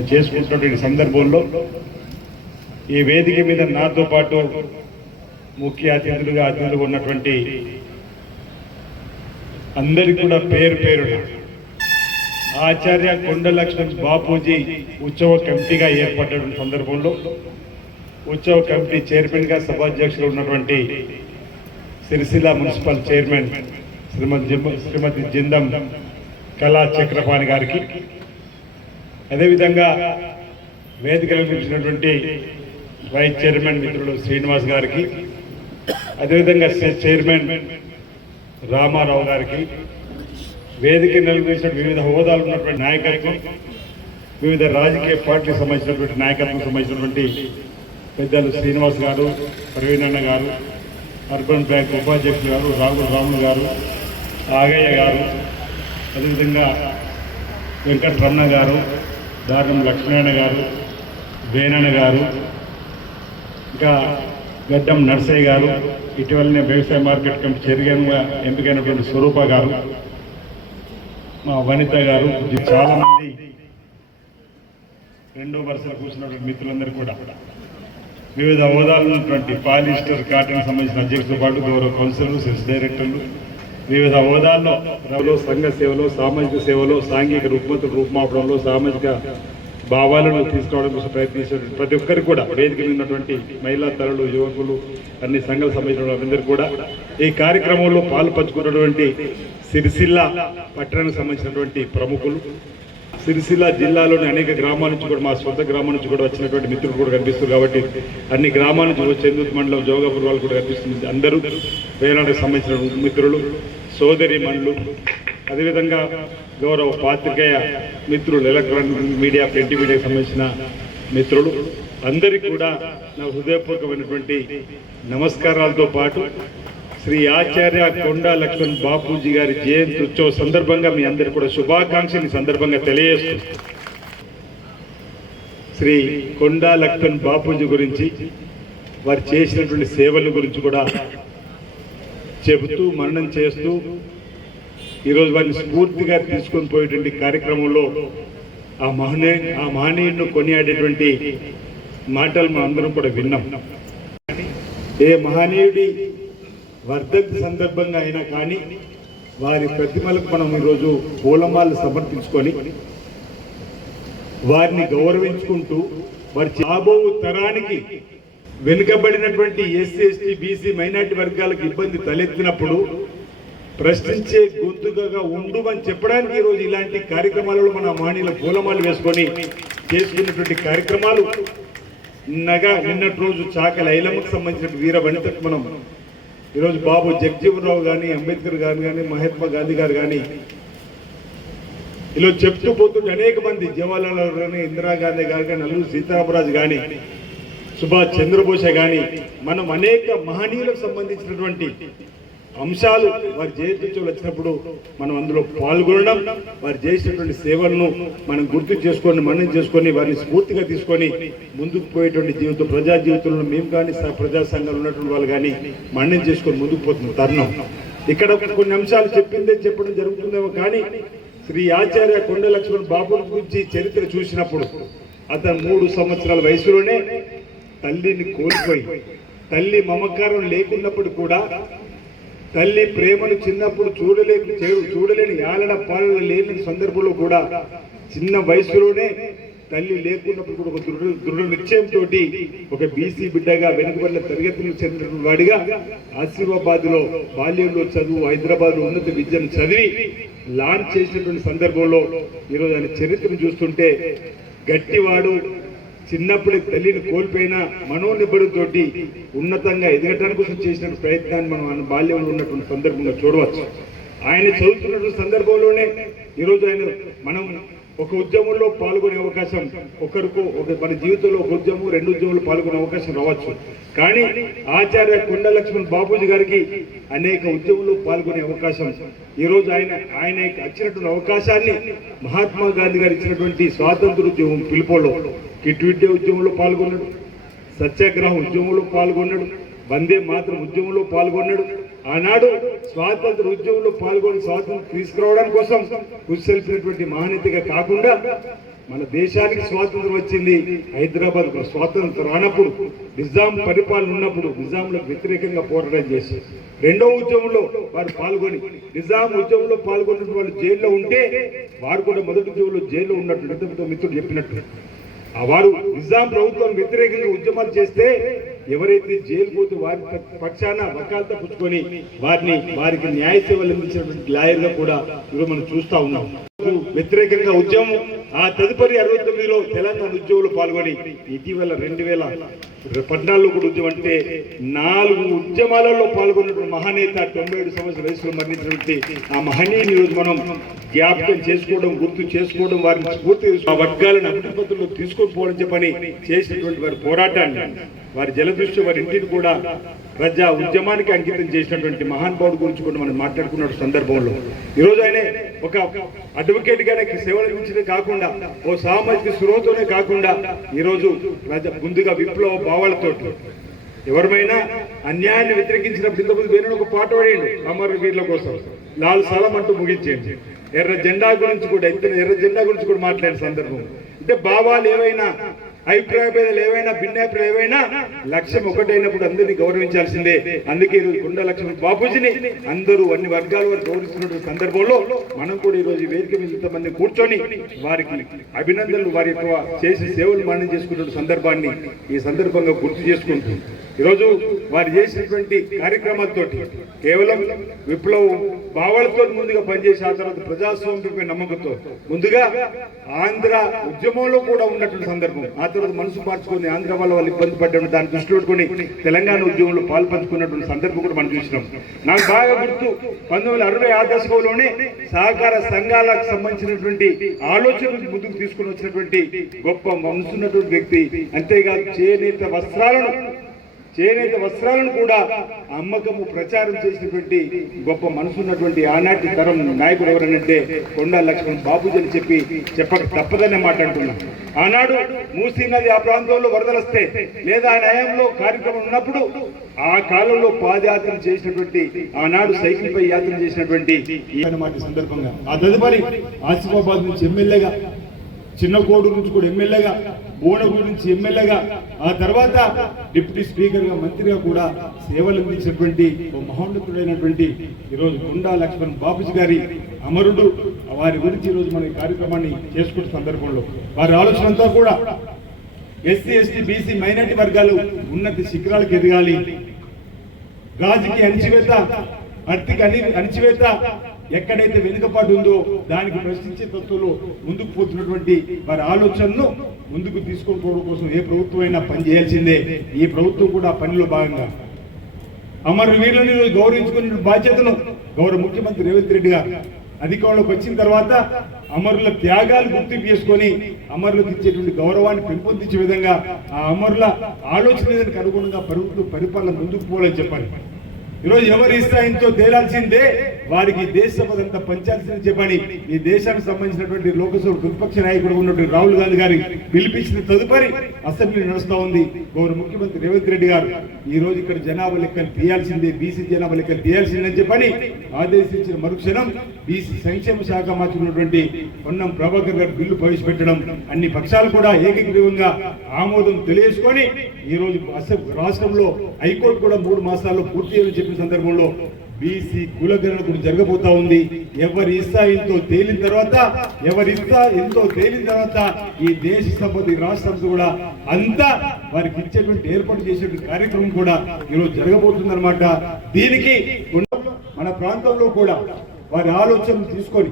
మనం చేసుకుంటున్న సందర్భంలో ఈ వేదిక మీద నాతో పాటు ముఖ్య అతిథులుగా అతిథులుగా ఉన్నటువంటి అందరికి కూడా పేరు పేరు ఆచార్య కొండలక్ష్మణ్ బాపూజీ ఉత్సవ కమిటీగా ఏర్పడ్డ సందర్భంలో ఉత్సవ కమిటీ చైర్మన్గా సభాధ్యక్షులు ఉన్నటువంటి సిరిసిల్ల మున్సిపల్ చైర్మన్ శ్రీమతి శ్రీమతి జిందం కళా చక్రపాణి గారికి అదేవిధంగా వేదికలు పిలిచినటువంటి వైస్ చైర్మన్ మిత్రుడు శ్రీనివాస్ గారికి అదేవిధంగా చైర్మన్ రామారావు గారికి వేదిక నిలబెట్టిన వివిధ హోదాలు ఉన్నటువంటి నాయకత్వం వివిధ రాజకీయ పార్టీకి సంబంధించినటువంటి నాయకత్వం సంబంధించినటువంటి పెద్దలు శ్రీనివాస్ గారు ప్రవీణన్న గారు అర్బన్ బ్యాంక్ ఉపాధ్యక్షులు గారు రాహుల్ రాములు గారు రాగయ్య గారు అదేవిధంగా వెంకటరమణ గారు దారుణం లక్ష్మీనారాయణ గారు వేణన్న గారు ఇంకా గడ్డం నర్సయ్య గారు ఇటీవలనే వ్యవసాయ మార్కెట్ కమిటీ చైర్మన్గా ఎంపికైనటువంటి స్వరూప గారు మా వనిత గారు చాలామంది రెండో వరుసలో కూర్చున్నటువంటి మిత్రులందరూ కూడా. వివిధ హోదాలు ఉన్నటువంటి పాలిస్టర్ కాటన్ సంబంధించిన అధ్యక్షులతో పాటు గౌరవ కౌన్సిలర్లు సెస్ డైరెక్టర్లు వివిధ హోదాల్లో సంఘ సేవలో సామాజిక సేవలో సాంఘిక రుగ్మతులు రూపుమాపడంలో సామాజిక భావాలను తీసుకోవడం కోసం ప్రయత్నించే ప్రతి ఒక్కరికి కూడా వేదిక ఉన్నటువంటి మహిళా తరలు యువకులు అన్ని సంఘాల సంబంధించిన వాళ్ళందరూ కూడా ఈ కార్యక్రమంలో పాలు పంచుకున్నటువంటి సిరిసిల్ల పట్టణానికి సంబంధించినటువంటి ప్రముఖులు సిరిసిల్ల జిల్లాలోని అనేక గ్రామాల నుంచి కూడా మా సొంత గ్రామం నుంచి కూడా వచ్చినటువంటి మిత్రులు కూడా కనిపిస్తారు కాబట్టి అన్ని గ్రామాల నుంచి వచ్చే మండలం జోగాపూర్ వాళ్ళు కూడా కనిపిస్తుంది అందరూ వేలాడకు సంబంధించిన మిత్రులు సోదరి మండలు అదేవిధంగా గౌరవ పాత్రికేయ మిత్రులు ఎలక్ట్రానిక్ మీడియా ప్రింట్ మీడియాకి సంబంధించిన మిత్రులు అందరికీ కూడా నా హృదయపూర్వకమైనటువంటి నమస్కారాలతో పాటు శ్రీ ఆచార్య కొండా లక్ష్మణ్ బాపూజీ గారి జయంతి ఉత్సవ సందర్భంగా మీ అందరు కూడా శుభాకాంక్షలు. సందర్భంగా తెలియజేస్తూ శ్రీ కొండా లక్ష్మణ్ బాపూజీ గురించి వారు చేసినటువంటి సేవల గురించి కూడా చెబుతూ మననం చేస్తూ ఈరోజు వారిని స్ఫూర్తిగా తీసుకొని పోయేటువంటి కార్యక్రమంలో ఆ మహనే ఆ మహనీయుడిని కొనియాడేటువంటి మాటలు మనం అందరం కూడా విన్నాం. ఏ మహనీయుడి వర్ధంతి సందర్భంగా అయినా కానీ వారి ప్రతిమలకు మనం ఈరోజు పూలమాలు సమర్పించుకొని వారిని గౌరవించుకుంటూ వారి రాబో తరానికి వెనుకబడినటువంటి ఎస్సీ ఎస్టీ బీసీ మైనార్టీ వర్గాలకు ఇబ్బంది తలెత్తినప్పుడు ప్రశ్నించే గుద్దుగా ఉండు అని చెప్పడానికి ఈరోజు ఇలాంటి కార్యక్రమాలలో మన మాణిల పూలమాలు వేసుకొని చేసుకున్నటువంటి కార్యక్రమాలు. నిన్నగా నిన్నటి రోజు చాకల ఐలమ్మకు సంబంధించిన వీర వనితకు మనం ఈరోజు బాబు జగజీవనరావు కానీ అంబేద్కర్ గారు కానీ మహాత్మా గాంధీ గారు కానీ ఇలా చెప్తూ పోతుంటే అనేక మంది జవహర్లాల్ నెహ్రూ కానీ ఇందిరాగాంధీ గారు కానీ నలుగురు సీతారామరాజు కానీ సుభాష్ చంద్రబోసే కానీ మనం అనేక మహనీయులకు సంబంధించినటువంటి అంశాలు వారి జయంతిలో వచ్చినప్పుడు మనం అందులో పాల్గొనడం వారు చేసినటువంటి సేవలను మనం గుర్తు చేసుకొని మనం చేసుకొని వారిని స్ఫూర్తిగా తీసుకొని ముందుకు పోయేటువంటి జీవితం ప్రజా జీవితంలో మేము కానీ ప్రజా సంఘాలు ఉన్నటువంటి వాళ్ళు కానీ మన్నం చేసుకొని ముందుకు పోతున్న తరుణం. ఇక్కడ కొన్ని అంశాలు చెప్పిందే చెప్పడం జరుగుతుందేమో కానీ శ్రీ ఆచార్య కొండ లక్ష్మణ్ బాబు గురించి చరిత్ర చూసినప్పుడు అతను మూడు సంవత్సరాల వయసులోనే తల్లిని కోల్పోయి తల్లి మమకారం లేకున్నప్పుడు కూడా తల్లి ప్రేమను చిన్నప్పుడు చూడలేని చూడలేని ఆలడ పాలన లేని సందర్భంలో కూడా చిన్న వయసులోనే తల్లి లేకున్నప్పుడు కూడా ఒక దృఢ దృఢ నిశ్చయంతో ఒక బీసీ బిడ్డగా వెనుకబడిన తరగతులకు చెందిన వాడిగా ఆసిఫాబాద్లో బాల్యంలో చదువు హైదరాబాద్లో ఉన్నత విద్యను చదివి లాంచ్ చేసినటువంటి సందర్భంలో ఈరోజు ఆయన చరిత్రను చూస్తుంటే గట్టివాడు చిన్నప్పుడు తల్లిని కోల్పోయిన మనోనిబ్బడితోటి ఉన్నతంగా ఎదగటానికి కోసం చేసిన ప్రయత్నాన్ని మనం ఆయన బాల్యంలో ఉన్నటువంటి సందర్భంగా చూడవచ్చు. ఆయన చదువుతున్నటువంటి సందర్భంలోనే ఈరోజు ఆయన మనం ఒక ఉద్యమంలో పాల్గొనే అవకాశం ఒకరికో ఒక మన జీవితంలో ఒక ఉద్యమం రెండు ఉద్యమంలో పాల్గొనే అవకాశం రావచ్చు. కానీ ఆచార్య కొండలక్ష్మణ్ బాపూజీ బాబూజీ గారికి అనేక ఉద్యమంలో పాల్గొనే అవకాశం ఈ రోజు ఆయన ఆయన వచ్చినటువంటి అవకాశాన్ని మహాత్మా గాంధీ గారు ఇచ్చినటువంటి స్వాతంత్ర ఉద్యమం పిలుపులో కిట్ విద్య ఉద్యమంలో పాల్గొన్నాడు. సత్యాగ్రహం ఉద్యమంలో పాల్గొన్నాడు. వందే మాత్రం ఉద్యమంలో పాల్గొన్నాడు. ఆనాడు స్వాతంత్ర ఉద్యమంలో పాల్గొని స్వాతంత్రం తీసుకురావడం కోసం కృషి తెలిపినటువంటి మహనీతిగా కాకుండా మన దేశానికి స్వాతంత్రం వచ్చింది. హైదరాబాద్ స్వాతంత్రం రానప్పుడు నిజాం పరిపాలన ఉన్నప్పుడు నిజాంలకు వ్యతిరేకంగా పోరాటం చేసి రెండవ ఉద్యమంలో వారు పాల్గొని నిజాం ఉద్యమంలో పాల్గొన్న వాళ్ళు జైల్లో ఉంటే వారు కూడా మొదటి ఉద్యమంలో జైల్లో ఉన్నట్టు పెద్ద మిత్రుడు చెప్పినట్టు. వారు నిజాం ప్రభుత్వం వ్యతిరేకంగా ఉద్యమాలు చేస్తే ఎవరైతే జైలు పోతే వారి పక్షాన వకాలత పుచ్చుకొని వారిని వారికి న్యాయ సేవలు అందించినటువంటి లాయర్గా కూడా ఇవి మనం చూస్తా ఉన్నాం. వ్యతిరేకంగా ఉద్యమం ఆ తదుపరి అరవై తొమ్మిదిలో తెలంగాణ ఉద్యోగులు పాల్గొని ఇటీవల రెండు వేల పద్నాలుగు కూడా ఉద్యమం అంటే నాలుగు ఉద్యమాలలో పాల్గొన్నటువంటి మహానేత తొంభై ఏడు సంవత్సరాల వయసులో మరణించినటువంటి ఆ మహనీయుని ఈరోజు మనం జ్ఞాపకం చేసుకోవడం గుర్తు చేసుకోవడం వారిని స్ఫూర్తి ఆ వర్గాలను అభివృద్ధి తీసుకొని పోవడం చెప్పని చేసినటువంటి వారి పోరాటాన్ని వారి జలదృష్టి వారి ఇంటిని కూడా ప్రజా ఉద్యమానికి అంకితం చేసినటువంటి మహానుభావుడు గురించి కూడా మనం మాట్లాడుకున్న సందర్భంలో. ఈరోజు ఆయన ఒక అడ్వకేట్ గానే సేవలు అందించడం కాకుండా ఓ సామాజిక స్రోతోనే కాకుండా ఈరోజు ప్రజా ముందుగా విప్లవ భావాలతో ఎవరిమైనా అన్యాయాన్ని వ్యతిరేకించినప్పుడు ఇంతకుముందు వేరే ఒక పాట పాడిండు అమర వీరుల కోసం. లాల్ సలం అంటూ ముగించేయండి. ఎర్ర జెండా గురించి కూడా ఇద్దరు ఎర్ర జెండా గురించి కూడా మాట్లాడిన సందర్భం. అంటే భావాలు ఏవైనా అభిప్రాయ భేదాలు ఏవైనా భిన్నాభిప్రాయాలు ఏవైనా లక్ష్యం ఒకటైనప్పుడు అందరినీ గౌరవించాల్సిందే. అందుకే ఈరోజు గుండె లక్ష్మణ్ బాపూజీని అందరూ అన్ని వర్గాల వారు గౌరవిస్తున్న సందర్భంలో మనం కూడా ఈ రోజు వేదిక మీద ఇంతమంది కూర్చొని వారికి అభినందనలు వారి యొక్క చేసి సేవలు మరణం చేసుకున్న సందర్భాన్ని ఈ సందర్భంగా గుర్తు చేసుకుంటుంది ఈరోజు వారు చేసినటువంటి కార్యక్రమాలతో కేవలం విప్లవ భావాలతో ముందుగా పనిచేసి ఆ తర్వాత ప్రజాస్వామ్యపై నమ్మకంతో ముందుగా ఆంధ్ర ఉద్యమంలో కూడా ఉన్నటువంటి సందర్భం ఆ తర్వాత మనసు మార్చుకొని ఆంధ్ర వాళ్ళ వాళ్ళు ఇబ్బంది పడ్డం దాన్ని దృష్టిలో పెట్టుకొని తెలంగాణ ఉద్యమంలో పాల్పంచుకున్నటువంటి సందర్భం కూడా మనం చూసినాం. నాకు బాగా గుర్తు పంతొమ్మిది వందల అరవై ఆ దశకంలోనే సహకార సంఘాలకు సంబంధించినటువంటి ఆలోచనలు ముందుకు తీసుకుని వచ్చినటువంటి గొప్ప మనసున్నటువంటి వ్యక్తి అంతేకాదు చేనేత వస్త్రాలను చేనేత వస్త్రాలను కూడా అమ్మకము ప్రచారం చేసినటువంటి గొప్ప మనసున్నటువంటి ఆనాటి తరం నాయకుడు ఎవరనంటే కొండా లక్ష్మణ్ బాబుజీ అని చెప్పి చెప్పక తప్పదనే మాట్లాడుతున్నాం. ఆనాడు మూసీ నది ఆ ప్రాంతంలో వరదలొస్తే లేదా ఆ న్యాయంలో కార్యక్రమం ఉన్నప్పుడు ఆ కాలంలో పాదయాత్ర చేసినటువంటి ఆనాడు సైకిల్ పై యాత్ర చేసినటువంటి సందర్భంగా. ఆ తదుపరి ఆసిఫాబాద్ నుంచి ఎమ్మెల్యేగా చిన్న కోడు నుంచి కూడా ఎమ్మెల్యేగా బోనగూడు నుంచి ఎమ్మెల్యేగా ఆ తర్వాత డిప్యూటీ స్పీకర్గా మంత్రిగా కూడా సేవలు అందించినటువంటి ఓ మహోన్నతుడైనటువంటి ఈరోజు గుండా లక్ష్మణ్ బాబుజీ గారి అమరుడు. వారి గురించి ఈరోజు మన కార్యక్రమాన్ని చేసుకున్న సందర్భంలో వారి ఆలోచనతో కూడా ఎస్సీ ఎస్టీ బీసీ మైనార్టీ వర్గాలు ఉన్నత శిఖరాలకు ఎదగాలి. రాజకీయ అణచివేత ఆర్థిక అణి అణచివేత ఎక్కడైతే వెనుకబాటు ఉందో దానికి ప్రశ్నించే తత్వంలో ముందుకు పోతున్నటువంటి వారి ఆలోచనను ముందుకు తీసుకొని పోవడం కోసం ఏ ప్రభుత్వం అయినా పని చేయాల్సిందే. ఈ ప్రభుత్వం కూడా ఆ పనిలో భాగంగా. అమరు వీరులని గౌరవించుకునే బాధ్యతను గౌరవ ముఖ్యమంత్రి రేవంత్ రెడ్డి గారు. అధికారంలోకి వచ్చిన తర్వాత అమరుల త్యాగాలు గుర్తింపు చేసుకొని అమరులకు ఇచ్చేటువంటి గౌరవాన్ని పెంపొందించే విధంగా ఆ అమరుల ఆలోచన అనుగుణంగా ప్రభుత్వ పరిపాలన ముందుకు పోవాలని చెప్పాలి. ఈరోజు ఎవరి ఇస్తాయంతో తేలాల్సిందే? వారికి దేశ సభదంతా పంచాల్సింది చెప్పని ఈ దేశానికి సంబంధించినటువంటి లోకసభ ప్రతిపక్ష నాయకుడు ఉన్నటువంటి రాహుల్ గాంధీ గారి పిలిపించిన తదుపరి అసెంబ్లీ నడుస్తూ ఉంది. గౌరవ ముఖ్యమంత్రి రేవంత్ రెడ్డి గారు ఈ రోజు ఇక్కడ జనాభా లెక్కలు తీయాల్సిందే బీసీ జనాభా లెక్కలు తీయాల్సిందని చెప్పని ఆదేశించిన మరుక్షణం బీసీ సంక్షేమ శాఖ మార్చుకున్నటువంటి పొన్నం ప్రభాకర్ గారు బిల్లు ప్రవేశపెట్టడం అన్ని పక్షాలు కూడా ఏకగ్రీవంగా ఆమోదం తెలియజేసుకొని ఈరోజు రాష్ట్రంలో హైకోర్టు కూడా మూడు మాసాల్లో పూర్తి చేయాలని చెప్పిన సందర్భంలో బీసీ కులగణన కూడా జరగబోతా ఉంది. ఎవరి ఇస్తా ఎంతో తేలిన తర్వాత ఎవరి ఇస్తా ఎంతో తేలిన తర్వాత ఈ దేశ సంపద రాష్ట్ర రాష్ట్రం కూడా అంతా వారికి ఇచ్చేటువంటి ఏర్పాటు చేసేటువంటి కార్యక్రమం కూడా ఈరోజు జరగబోతుందన్నమాట. దీనికి మన ప్రాంతంలో కూడా వారి ఆలోచనలు తీసుకొని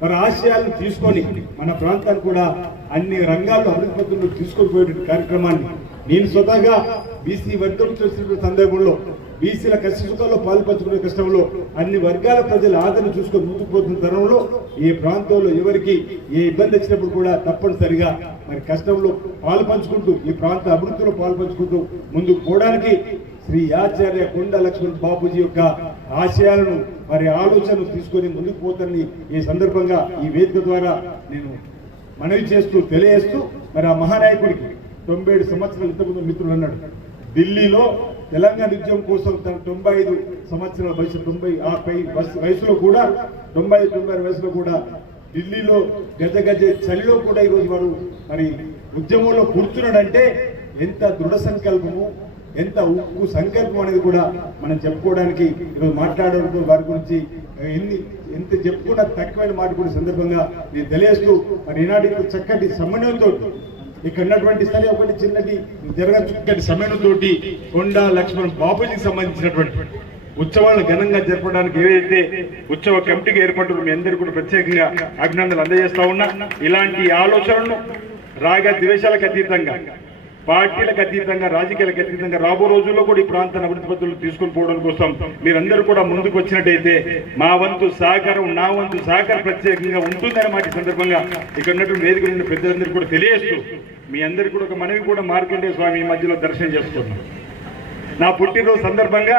వారి ఆశయాలను తీసుకొని మన ప్రాంతాన్ని కూడా అన్ని రంగాల్లో అభివృద్ధి తీసుకొని కార్యక్రమాన్ని నేను స్వతహాగా బీసీ వర్గం చేసిన సందర్భంలో బీసీల కష్టసుఖాల్లో పాల్పంచుకునే కష్టంలో అన్ని వర్గాల ప్రజల ఆదరణ చూసుకొని ముందుకు పోతున్న తరంలో ఈ ప్రాంతంలో ఎవరికి ఏ ఇబ్బంది వచ్చినప్పుడు కూడా తప్పనిసరిగా మరి కష్టంలో పాల్పంచుకుంటూ ఈ ప్రాంత అభివృద్ధిలో పాల్పంచుకుంటూ ముందుకు పోవడానికి శ్రీ ఆచార్య కొండ లక్ష్మణ్ బాపూజీ యొక్క ఆశయాలను వారి ఆలోచనలు తీసుకొని ముందుకు పోతారని ఈ సందర్భంగా ఈ వేదిక ద్వారా నేను మనవి చేస్తూ తెలియజేస్తూ మరి ఆ మహానాయకుడికి తొంభై ఏడు సంవత్సరాలు ఇంతకుముందు మిత్రుడు అన్నాడు. ఢిల్లీలో తెలంగాణ ఉద్యమం కోసం తన తొంభై ఐదు సంవత్సరాల వయసు తొంభై ఆ పై వయసులో కూడా తొంభై ఐదు తొంభై ఆరు వయసులో కూడా ఢిల్లీలో గజ గజ చలిలో కూడా ఈరోజు వాడు మరి ఉద్యమంలో కూర్చున్నాడంటే ఎంత దృఢ సంకల్పము ఎంత ఉక్కు సంకల్పం అనేది కూడా మనం చెప్పుకోవడానికి ఈరోజు మాట్లాడడం వారి గురించి ఎన్ని ఎంత చెప్పుకున్నా తక్కువైన మాట కూడా సందర్భంగా నేను తెలియజేస్తూ మరి ఈనాటి చక్కటి సమన్వయంతో ఇక్కడ ఉన్నటువంటి సరే ఒకటి చిన్నటి జరగ చక్కటి సమయంతో కొండ లక్ష్మణ్ బాపూజీకి సంబంధించినటువంటి ఉత్సవాలు ఘనంగా జరపడానికి ఏదైతే ఉత్సవ కమిటీకి ఏర్పడుతుందో మీ అందరికీ కూడా ప్రత్యేకంగా అభినందనలు అందజేస్తా ఉన్నా. ఇలాంటి ఆలోచనలను రాగ ద్వేషాలకు అతీతంగా పార్టీలకు అతీతంగా రాజకీయాలకు అతీతంగా రాబో రోజుల్లో కూడా ఈ ప్రాంతాన్ని అభివృద్ధి పద్ధతులు తీసుకొని పోవడం కోసం మీరందరూ కూడా ముందుకు వచ్చినట్టయితే మా వంతు సహకారం నా వంతు సహకారం ప్రత్యేకంగా ఉంటుందని మాట సందర్భంగా ఇక్కడ ఉన్నటువంటి వేదిక ఉన్న పెద్దలందరికీ కూడా తెలియజేస్తూ మీ అందరికీ కూడా ఒక మనవి కూడా మార్కండే స్వామి ఈ మధ్యలో దర్శనం చేసుకున్నాం నా పుట్టినరోజు సందర్భంగా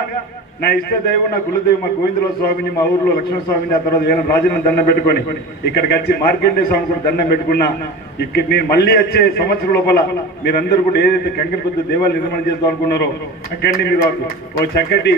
నా ఇష్ట దైవం నా కులదేవు మా గోవిందరావు స్వామిని మా ఊర్లో లక్ష్మణస్వామిని ఆ తర్వాత వేరే రాజులను దండం పెట్టుకొని ఇక్కడికి వచ్చి మార్కెండే స్వామి కూడా దండం పెట్టుకున్నా ఇక్కడ నేను మళ్ళీ వచ్చే సంవత్సరం లోపల మీరందరూ కూడా ఏదైతే కంకర కొద్ది దేవాలు నిర్మాణం చేద్దాం అనుకున్నారో అక్కడిని మీరు ఓ చక్కటి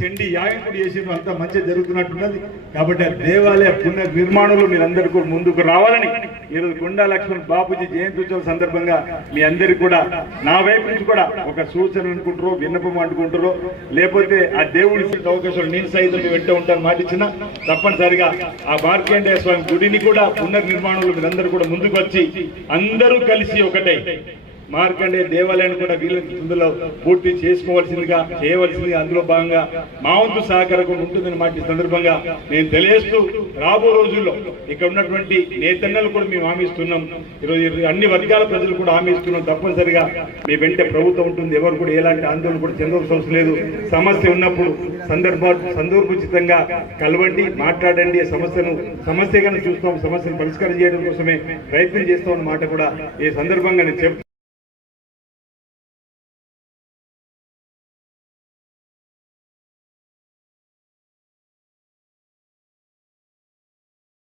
చెండి యాగం కూడా అంతా మంచి జరుగుతున్నట్టున్నది. కాబట్టి ఆ దేవాలయ పునః నిర్మాణంలో మీరందరూ కూడా ముందుకు రావాలని ఈరోజు కొండా లక్ష్మణ్ బాపూజీ జయంతి ఉత్సవం సందర్భంగా మీ అందరికీ కూడా నా వైపు నుంచి కూడా ఒక సూచన అనుకుంటారో విన్నపం అనుకుంటారో లేకపోతే ఆ దేవుడి అవకాశం నేను సైతం వెంట ఉంటాను మాటిచ్చిన తప్పనిసరిగా ఆ మార్కండేయ స్వామి గుడిని కూడా పునర్నిర్మాణంలో మీరందరూ కూడా ముందుకు వచ్చి అందరూ కలిసి ఒకటై మార్కండే దేవాలయాన్ని కూడా వీళ్ళ ఇందులో పూర్తి చేసుకోవాల్సిందిగా చేయవలసిందిగా అందులో భాగంగా మా వంతు సహకారం ఉంటుందని మాట ఈ సందర్భంగా నేను తెలియజేస్తూ రాబో రోజుల్లో ఇక్కడ ఉన్నటువంటి నేతన్నలు కూడా మేము హామీస్తున్నాం. ఈరోజు అన్ని వర్గాల ప్రజలు కూడా హామీస్తున్నాం. తప్పనిసరిగా మీ వెంట ప్రభుత్వం ఉంటుంది. ఎవరు కూడా ఎలాంటి ఆందోళన కూడా చెందవలసిన అవసరం లేదు. సమస్య ఉన్నప్పుడు సందర్భ సందర్భోచితంగా కలవండి మాట్లాడండి. సమస్యను సమస్యగానే చూస్తాం. సమస్యను పరిష్కారం చేయడం కోసమే ప్రయత్నం చేస్తామన్న మాట కూడా ఈ సందర్భంగా నేను చెప్తాను